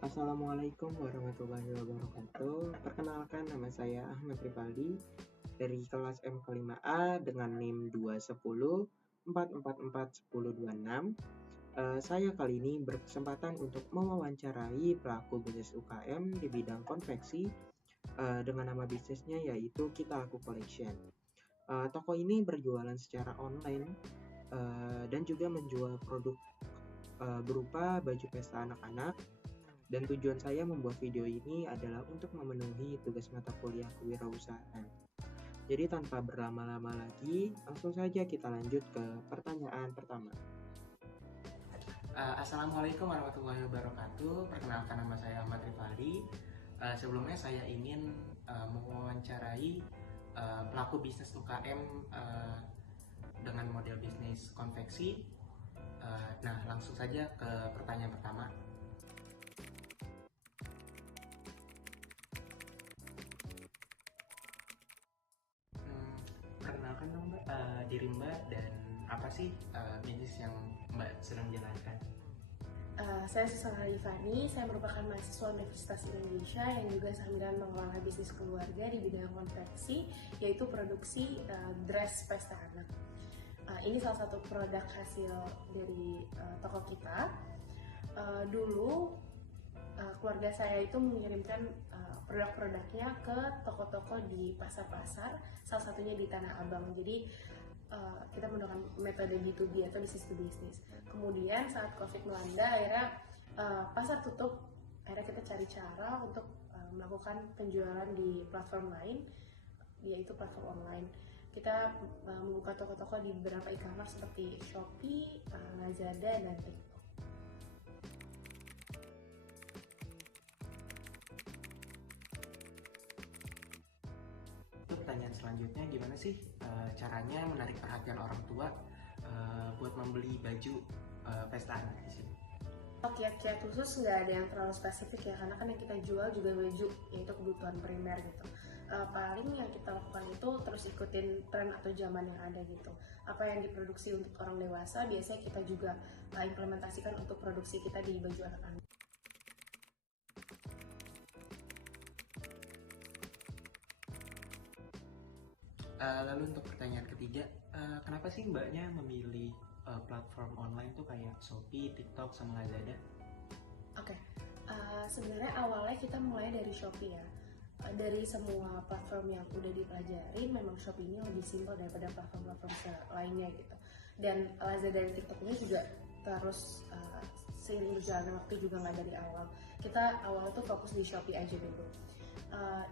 Assalamualaikum warahmatullahi wabarakatuh. Perkenalkan, nama saya Ahmad Rivaldi dari kelas M5A dengan NIM 210 444 1026. Saya kali ini berkesempatan untuk mewawancarai pelaku bisnis UKM di bidang konveksi dengan nama bisnisnya yaitu Kita Laku Collection. Toko ini berjualan secara online dan juga menjual produk berupa baju pesta anak-anak. Dan tujuan saya membuat video ini adalah untuk memenuhi tugas mata kuliah kewirausahaan. Jadi tanpa berlama-lama lagi, langsung saja kita lanjut ke pertanyaan pertama. Assalamualaikum warahmatullahi wabarakatuh. Perkenalkan, nama saya Ahmad Rivaldi. Sebelumnya saya ingin mewawancarai pelaku bisnis UKM dengan model bisnis konveksi. Nah, langsung saja ke pertanyaan pertama. Perkenalkan dong Mbak, diri Mbak dan apa sih bisnis yang Mbak sedang jalankan? Saya Susana Rifani, saya merupakan mahasiswa Universitas Indonesia yang juga sambil mengelola bisnis keluarga di bidang konveksi, yaitu produksi dress pesta anak. Ini salah satu produk hasil dari toko kita. Dulu keluarga saya itu mengirimkan produk-produknya ke toko-toko di pasar-pasar, salah satunya di Tanah Abang. Jadi kita menggunakan metode B2B atau business to business. Kemudian saat COVID melanda, akhirnya pasar tutup. Akhirnya kita cari cara untuk melakukan penjualan di platform lain, yaitu platform online. Kita membuka toko-toko di beberapa e-commerce seperti Shopee, Lazada, dan TikTok. Pertanyaan selanjutnya, gimana sih caranya menarik perhatian orang tua buat membeli baju pesta anak di sini? Kiat-kiat khusus nggak ada yang terlalu spesifik ya, karena kan yang kita jual juga baju, yaitu kebutuhan primer gitu. Paling yang kita lakukan itu terus ikutin tren atau zaman yang ada gitu. Apa yang diproduksi untuk orang dewasa biasanya kita juga implementasikan untuk produksi kita di baju anak-anak. Lalu untuk pertanyaan ketiga, kenapa sih Mbaknya memilih platform online tuh kayak Shopee, TikTok, sama Lazada? Oke, sebenarnya awalnya kita mulai dari Shopee ya. Dari semua platform yang udah dipelajari, memang Shopee ini lebih simpel daripada platform-platform lainnya gitu. Dan Lazada dan TikToknya juga terus seiring berjalannya waktu juga nggak dari awal. Kita awal tuh fokus di Shopee aja dulu.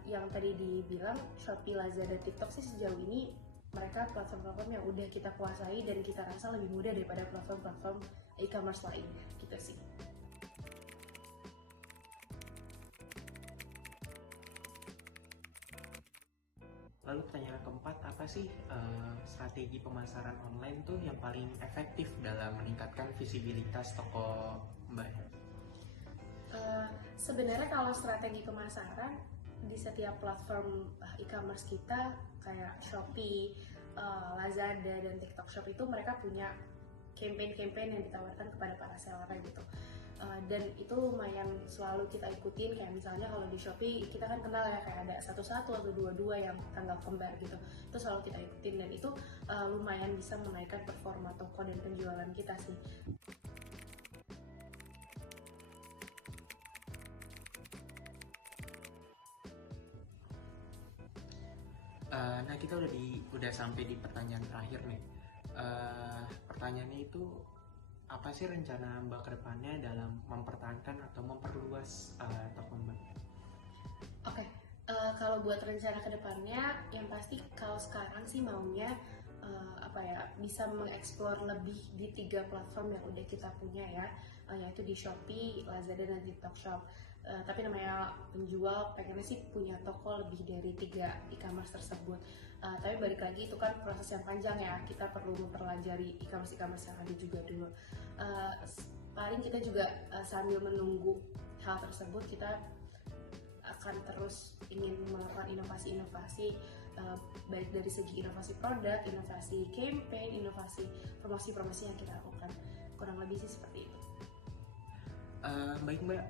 Yang tadi dibilang Shopee, Lazada, TikTok sih sejauh ini mereka platform-platform yang udah kita kuasai dan kita rasa lebih mudah daripada platform-platform e-commerce lainnya gitu sih. Lalu pertanyaan keempat, apa sih strategi pemasaran online tuh yang paling efektif dalam meningkatkan visibilitas toko Mbak? Sebenarnya kalau strategi pemasaran di setiap platform e-commerce kita kayak Shopee, Lazada, dan TikTok Shop itu mereka punya campaign-campaign yang ditawarkan kepada para seller gitu. Dan itu lumayan selalu kita ikutin, kayak misalnya kalau di Shopee kita kan kenal ya kayak ada 11 atau 22 yang tanggal kembar gitu, itu selalu kita ikutin dan itu lumayan bisa menaikkan performa toko dan penjualan kita sih. Nah, kita udah sampai di pertanyaan terakhir nih. Pertanyaannya itu, apa sih rencana Mbak ke depannya dalam mempertahankan atau memperluas toko Mbak? Oke, kalau buat rencana kedepannya, yang pasti kalau sekarang sih maunya bisa mengeksplor lebih di 3 platform yang udah kita punya ya, yaitu di Shopee, Lazada, dan TikTok Shop. Tapi namanya penjual pengennya sih punya toko lebih dari 3 e-commerce tersebut. Tapi balik lagi itu kan proses yang panjang ya, kita perlu mempelajari e-commerce yang ada juga dulu. Paling kita juga sambil menunggu hal tersebut, kita akan terus ingin melakukan inovasi-inovasi, baik dari segi inovasi produk, inovasi campaign, inovasi promosi-promosi yang kita lakukan. Kurang lebih sih seperti itu. Baik Mbak,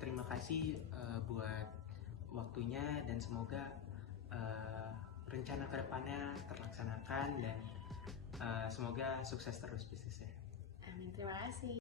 terima kasih buat waktunya dan semoga rencana kedepannya terlaksanakan dan semoga sukses terus bisnisnya. Amin, terima kasih.